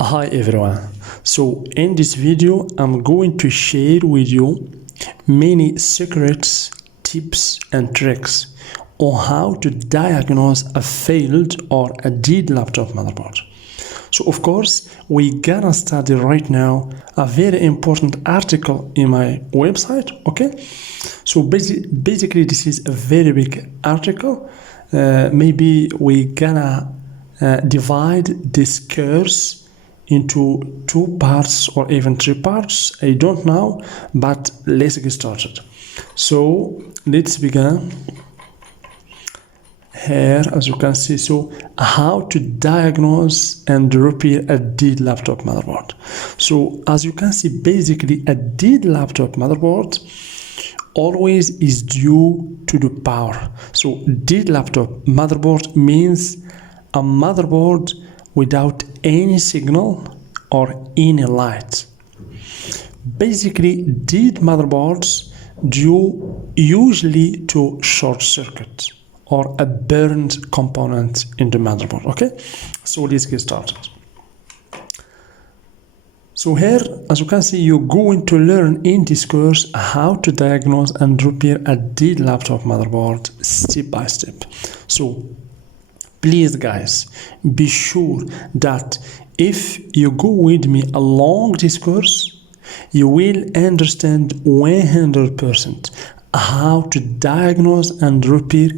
Hi everyone. So in this video I'm going to share with you many secrets, tips and tricks on how to diagnose a failed or a dead laptop motherboard. So of course we gonna study right now a very important article in my website, okay? So basically this is a very big article. Maybe we gonna divide this course into 2 parts or even 3 parts. I don't know, but let's get started. So let's begin. Here, as you can see, so how to diagnose and repair a dead laptop motherboard. So as you can see, basically a dead laptop motherboard always is due to the power. So dead laptop motherboard means a motherboard without any signal or any light. Basically, dead motherboards due usually to short circuit or a burned component in the motherboard. Okay, so let's get started. So here, as you can see, you're going to learn in this course how to diagnose and repair a dead laptop motherboard step by step. So please guys, be sure that if you go with me along this course, you will understand 100% how to diagnose and repair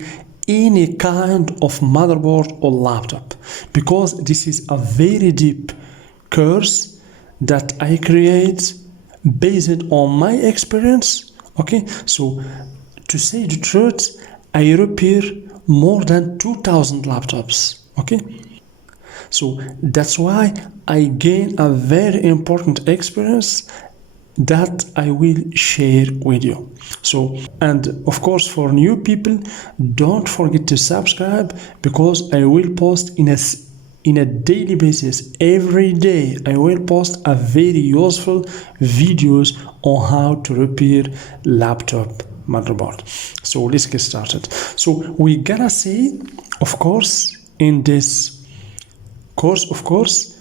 any kind of motherboard or laptop, because this is a very deep course that I create based on my experience. Okay, so to say the truth, I repair more than 2,000 laptops. Okay, so that's why I gain a very important experience that I will share with you. So, and of course for new people, don't forget to subscribe, because I will post in a daily basis. Every day I will post a very useful videos on how to repair laptop motherboard. So let's get started. So we're gonna see, of course, in this course, of course,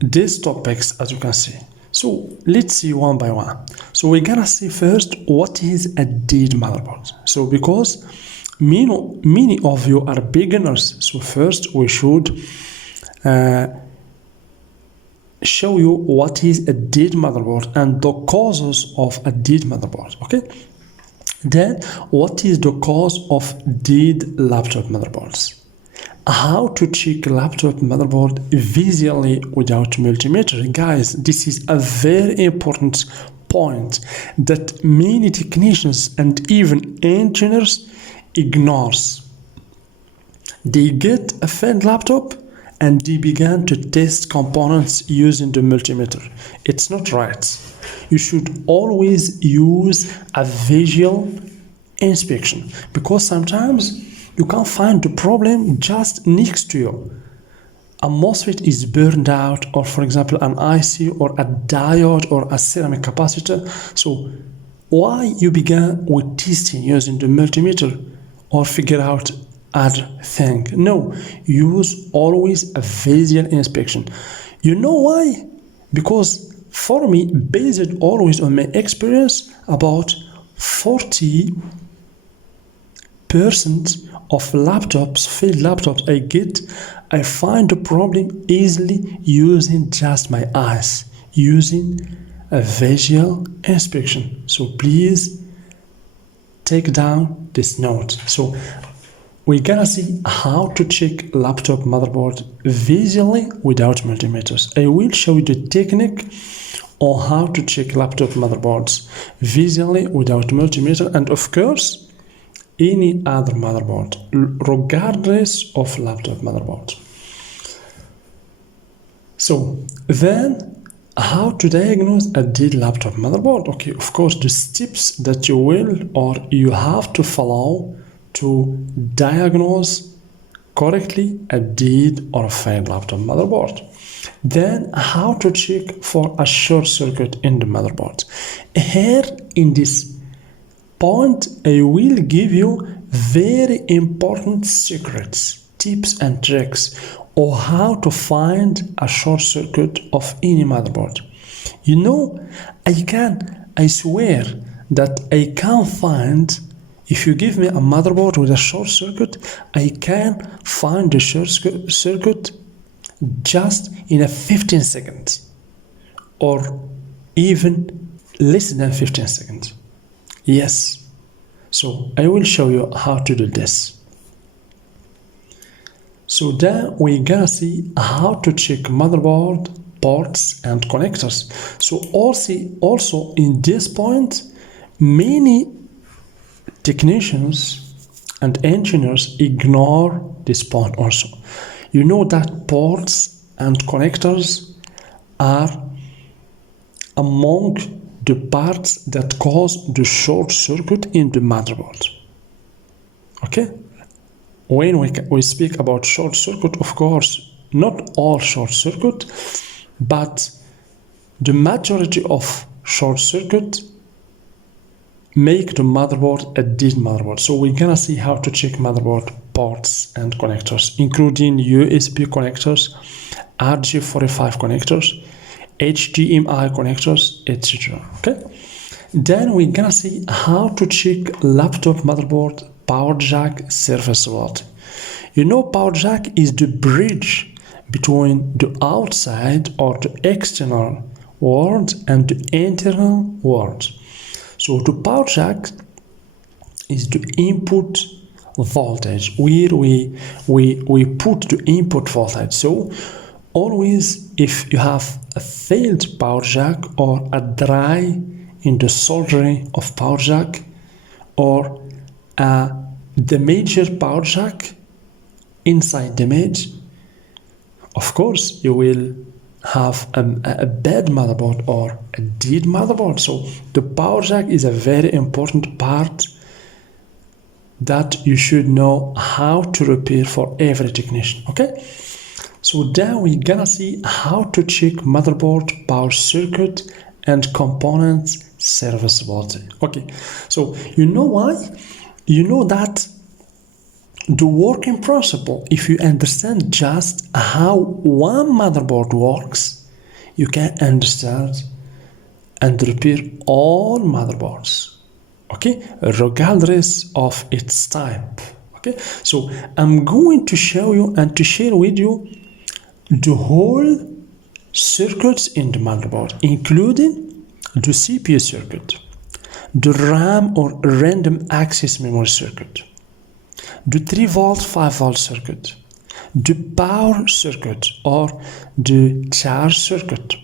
these topics, as you can see. So let's see one by one. So we're gonna see first what is a dead motherboard. So because many of you are beginners, so first we should show you what is a dead motherboard and the causes of a dead motherboard. Okay, then what is the cause of dead laptop motherboards, how to check laptop motherboard visually without multimeter. Guys, this is a very important point that many technicians and even engineers ignores. They get a failed laptop and they began to test components using the multimeter. It's not right. You should always use a visual inspection, because sometimes you can't find the problem just next to you. A MOSFET is burned out, or for example an IC or a diode or a ceramic capacitor. So why you began with testing using the multimeter or figure out other thing? No, use always a visual inspection. You know why? Because for me, based always on my experience, about 40% of laptops, failed laptops I find the problem easily using just my eyes, using a visual inspection. So please take down this note. So we're gonna see how to check laptop motherboard visually without multimeters. I will show you the technique on how to check laptop motherboards visually without multimeter, and of course any other motherboard, regardless of laptop motherboard. So then, how to diagnose a dead laptop motherboard? Okay, of course, the steps that you will or you have to follow to diagnose correctly a dead or failed laptop motherboard. Then how to check for a short circuit in the motherboard. Here in this point, I will give you very important secrets, tips and tricks or how to find a short circuit of any motherboard. You know, I swear that I can find, if you give me a motherboard with a short circuit, I can find the short circuit just in a 15 seconds or even less than 15 seconds. Yes. So I will show you how to do this. So then we're gonna see how to check motherboard, ports and connectors. So also in this point, many technicians and engineers ignore this point also. You know that ports and connectors are among the parts that cause the short circuit in the motherboard. Okay? When we speak about short circuit, of course, not all short circuit, but the majority of short circuit make the motherboard a dead motherboard. So we're gonna see how to check motherboard ports and connectors, including USB connectors, RJ45 connectors, HDMI connectors, etc. Okay? Then we're gonna see how to check laptop motherboard power jack serviceability. You know, power jack is the bridge between the outside or the external world and the internal world. So the power jack is the input voltage where we put the input voltage. So always, if you have a failed power jack or a dry in the soldering of power jack or a damaged power jack inside damage, of course you will have a bad motherboard or a dead motherboard. So the power jack is a very important part that you should know how to repair for every technician. Okay? So then we're gonna see how to check motherboard, power circuit and components serviceability. Okay, so you know why? You know that the working principle, if you understand just how one motherboard works, you can understand and repair all motherboards, okay, regardless of its type. Okay, so I'm going to show you and to share with you the whole circuits in the motherboard, including the CPU circuit, the RAM or random access memory circuit, the 3V 5V circuit, the power circuit or the charge circuit,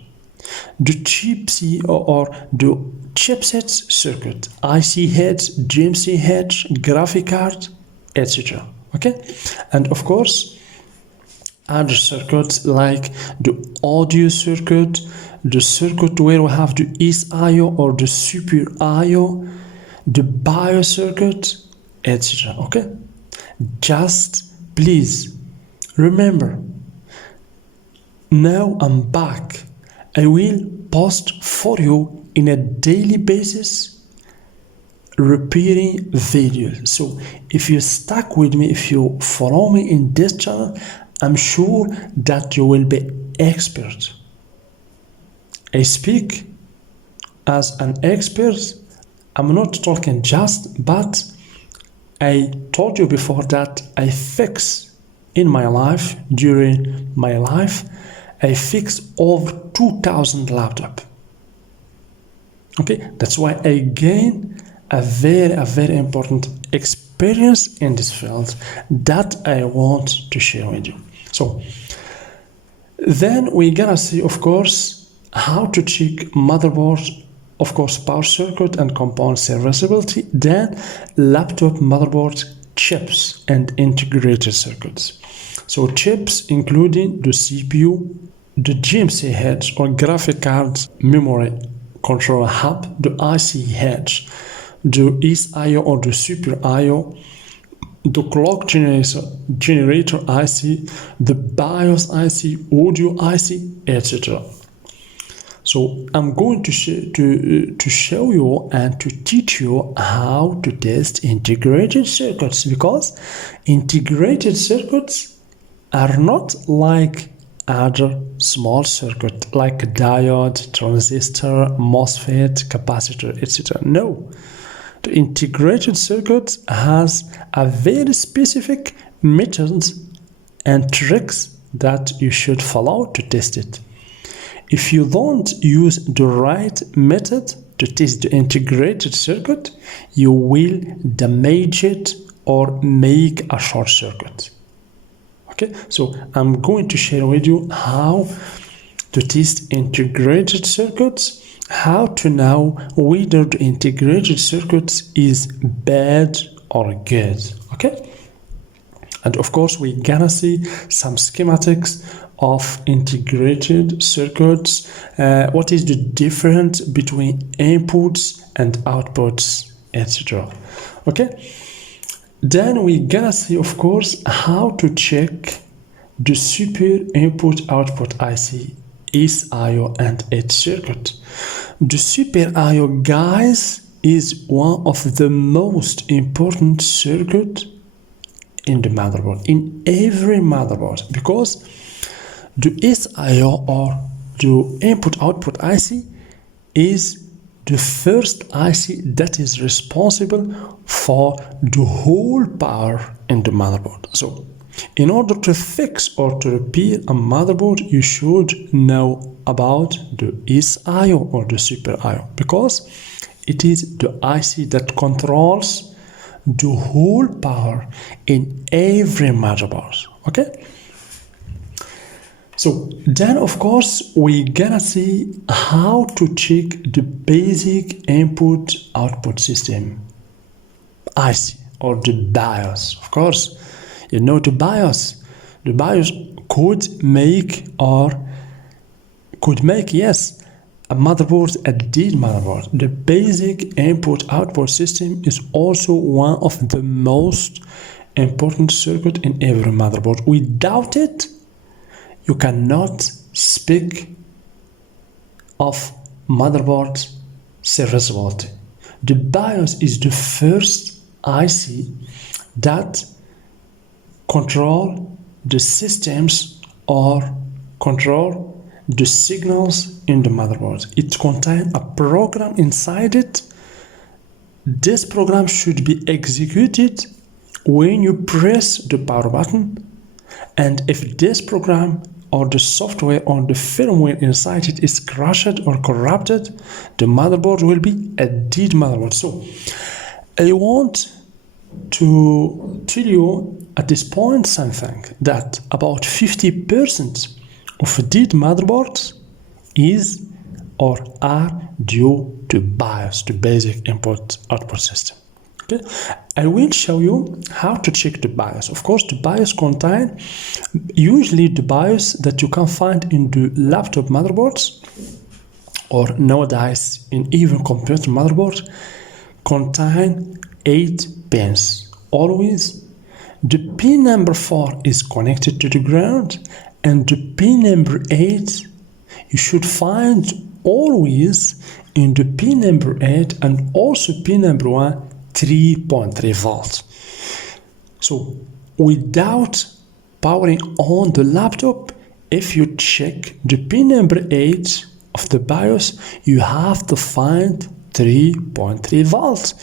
the chipset or the chipsets circuit, IC heads, GMC heads, graphic card, etc. Okay, and of course other circuits like the audio circuit, the circuit where we have the SIO or the super IO, the BIOS circuit, etc. Okay, just please remember, now I'm back. I will post for you in a daily basis repairing videos. So if you stuck with me, if you follow me in this channel, I'm sure that you will be expert. I speak as an expert. I'm not talking just, but I told you before that I fix in my life, during my life, I fixed over 2,000 laptops. Okay, that's why I gain a very important experience in this field that I want to share with you. So then we're gonna see, of course, how to check motherboard, of course, power circuit and component serviceability, then laptop motherboard chips and integrated circuits. So chips including the CPU, the GMC heads or graphic card memory controller hub, the IC heads, the SIO or the super IO, the clock generator IC, the BIOS IC, audio IC, etc. So I'm going to show you and to teach you how to test integrated circuits, because integrated circuits are not like other small circuit like diode, transistor, MOSFET, capacitor, etc. No, the integrated circuit has a very specific methods and tricks that you should follow to test it. If you don't use the right method to test the integrated circuit, you will damage it or make a short circuit. Okay, so I'm going to share with you how to test integrated circuits, how to know whether the integrated circuit is bad or good. Okay, and of course we're gonna see some schematics of integrated circuits. What is the difference between inputs and outputs, etc. Okay. Then we're gonna see, of course, how to check the super input output IC, SIO and H circuit. The super IO, guys, is one of the most important circuit in the motherboard, in every motherboard, because the SIO or the input output IC is the first IC that is responsible for the whole power in the motherboard. So, in order to fix or to repair a motherboard, you should know about the SIO or the super IO, because it is the IC that controls the whole power in every motherboard. Okay? So then, of course, we're gonna see how to check the basic input-output system, IC, or the BIOS. Of course, you know the BIOS. The BIOS could make, yes, a motherboard, a dead motherboard. The basic input-output system is also one of the most important circuit in every motherboard. Without it, you cannot speak of motherboard serviceability. The BIOS is the first IC that control the systems or control the signals in the motherboard. It contains a program inside it. This program should be executed when you press the power button, and if this program or the software or the firmware inside it is crushed or corrupted, the motherboard will be a dead motherboard. So I want to tell you at this point something, that about 50% of dead motherboards is or are due to BIOS, the basic input-output system. Okay, I will show you how to check the BIOS. Of course, the BIOS contain, usually the BIOS that you can find in the laptop motherboards or nowadays in even computer motherboard contain 8 pins. Always, the pin number 4 is connected to the ground, and the pin number 8 you should find always in the pin number 8 and also pin number 1 3.3 volts. So without powering on the laptop, if you check the pin number 8 of the BIOS, you have to find 3.3 volts.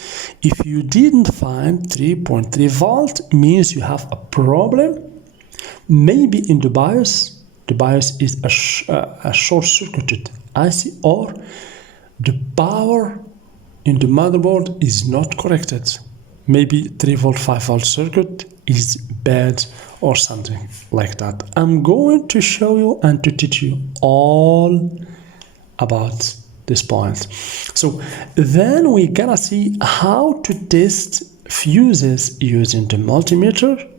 If you didn't find 3.3 volt, means you have a problem. Maybe in the BIOS is a short-circuited IC, or the power in the motherboard is not corrected. Maybe 3 volt, 5 volt circuit is bad or something like that. I'm going to show you and to teach you all about this point. So then we're gonna see how to test fuses using the multimeter.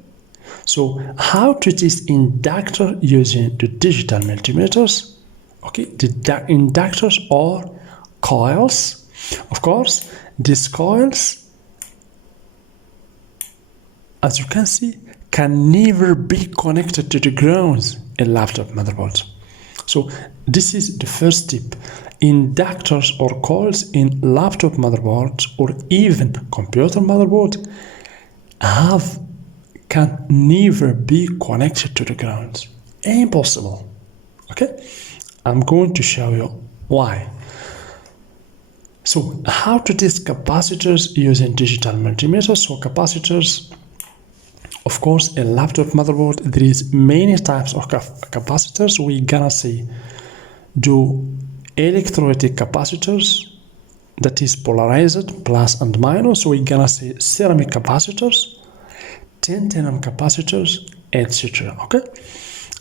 So how to test inductor using the digital multimeters. Okay, the inductors or coils. Of course, these coils, as you can see, can never be connected to the ground in laptop motherboards. So this is the first tip. Inductors or coils in laptop motherboards or even computer motherboard have can never be connected to the ground. Impossible. Okay? I'm going to show you why. So, how to test capacitors using digital multimeter? So, capacitors, of course, a laptop motherboard, there is many types of capacitors. We're gonna see do electrolytic capacitors, that is polarized, plus and minus. So we're gonna see ceramic capacitors, tantalum capacitors, etc. Okay,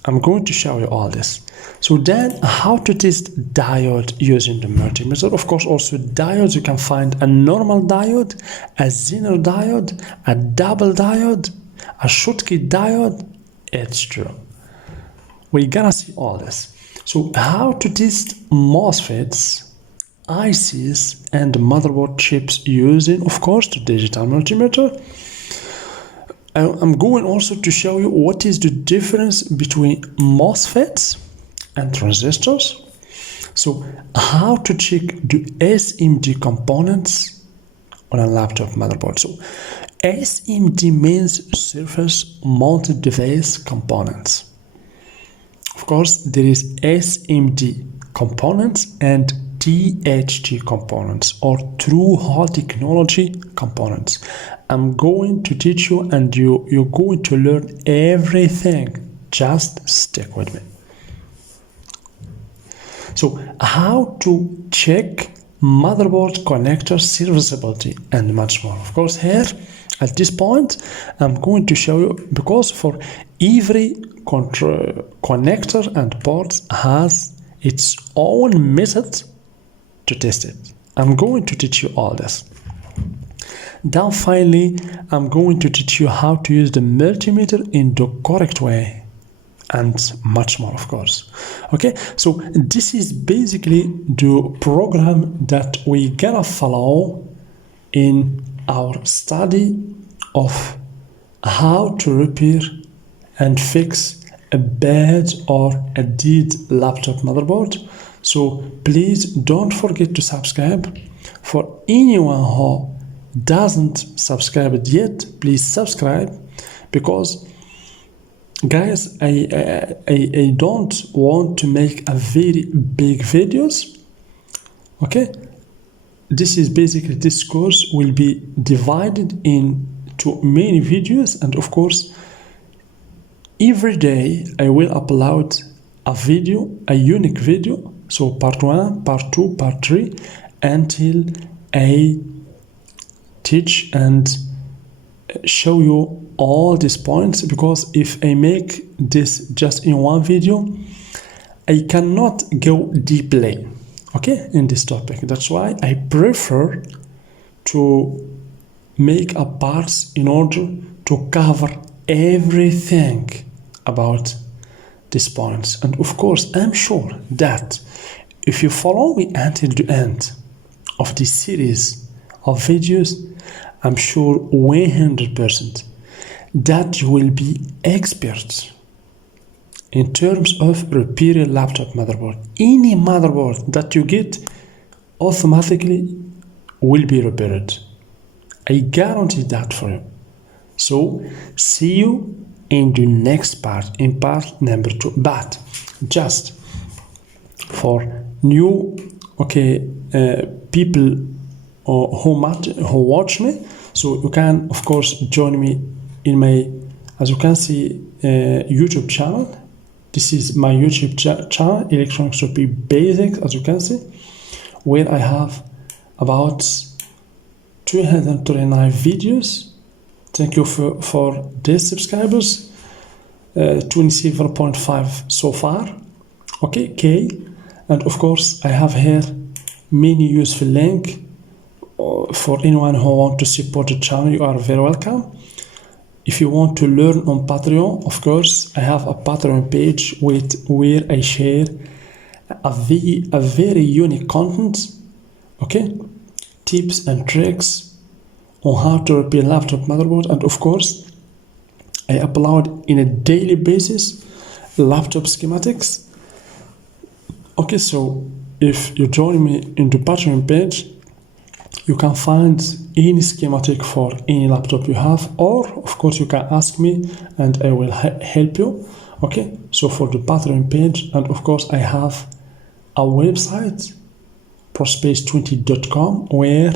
I'm going to show you all this. So then, how to test diode using the multimeter? Of course, also diodes, you can find a normal diode, a Zener diode, a double diode, a Schottky diode, etc. We're gonna see all this. So how to test MOSFETs, ICs, and motherboard chips using, of course, the digital multimeter. I'm going also to show you what is the difference between MOSFETs and transistors. So how to check the SMD components on a laptop motherboard. So SMD means surface mounted device components. Of course, there is SMD components and THT components, or True Hall Technology components. I'm going to teach you, and you're going to learn everything. Just stick with me. So, how to check motherboard connector serviceability and much more. Of course, here at this point, I'm going to show you, because for every connector and port has its own method to test it. I'm going to teach you all this. Then finally, I'm going to teach you how to use the multimeter in the correct way, and much more, of course. Okay, so this is basically the program that we're gonna follow in our study of how to repair and fix a bad or a dead laptop motherboard. So please don't forget to subscribe. For anyone who doesn't subscribe yet, please subscribe, because guys, I don't want to make a very big videos. Okay, this is basically, this course will be divided into many videos, and of course every day I will upload a video, a unique video. So part 1, part 2, part 3, until I teach and show you all these points, because if I make this just in one video, I cannot go deeply, okay, in this topic. That's why I prefer to make a parts in order to cover everything about these points. And of course, I'm sure that if you follow me until the end of this series of videos, I'm sure 100% that you will be experts in terms of repairing laptop motherboard. Any motherboard that you get automatically will be repaired. I guarantee that for you. So see you in the next part, in part number 2. But just for new people who watch me, so you can of course join me in my, as you can see, YouTube channel. This is my YouTube channel, Electronics Basics, as you can see, where I have about 239 videos. Thank you for these subscribers, 27.5 so far. Okay, K. And of course, I have here many useful links for anyone who want to support the channel. You are very welcome. If you want to learn on Patreon, of course, I have a Patreon page where I share a very unique content, okay, tips and tricks on how to repair laptop motherboard. And of course, I upload in a daily basis laptop schematics. Okay, so if you join me in the Patreon page, You can find any schematic for any laptop you have, or of course you can ask me and I will help you. Okay, so for the Patreon page, and of course I have a website, prospace20.com, where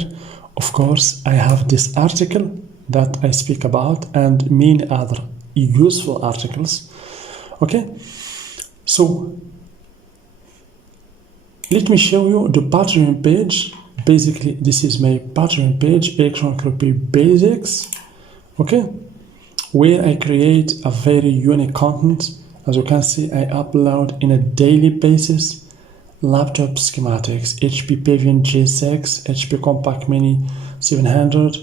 of course I have this article that I speak about and many other useful articles. Okay, so let me show you the Patreon page. Basically, this is my Patreon page, Electronic Repair Basics, okay, where I create a very unique content. As you can see, I upload in a daily basis laptop schematics, HP Pavilion G6, HP Compact Mini 700,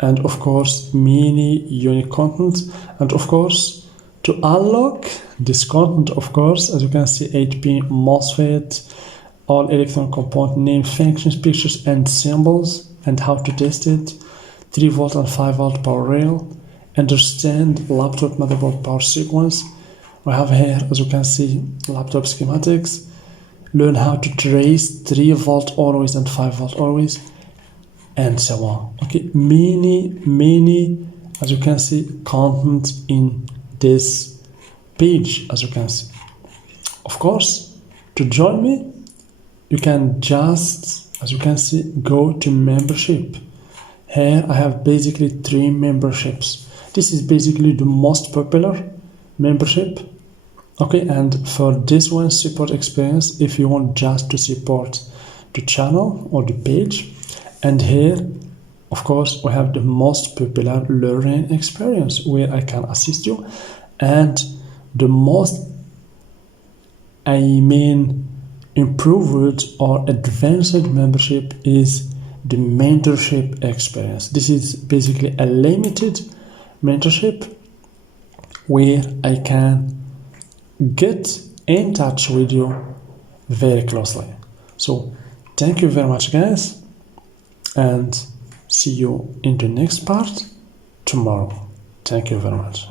and of course many unique content. And of course, to unlock this content, of course, as you can see, 8-pin MOSFET, all electronic component name, functions, pictures and symbols, and how to test it, 3 volt and 5 volt power rail, understand laptop motherboard power sequence. We have here, as you can see, laptop schematics, learn how to trace 3 volt always and 5 volt always, and so on. Okay, many, as you can see, content in this page, as you can see. Of course, to join me, you can just, as you can see, go to membership. Here I have basically 3 memberships. This is basically the most popular membership. Okay, and for this one, support experience, if you want just to support the channel or the page. And here, of course, we have the most popular learning experience, where I can assist you. And the most, improved or advanced membership is the mentorship experience. This is basically a limited mentorship where I can get in touch with you very closely. So thank you very much, guys, and see you in the next part tomorrow. Thank you very much.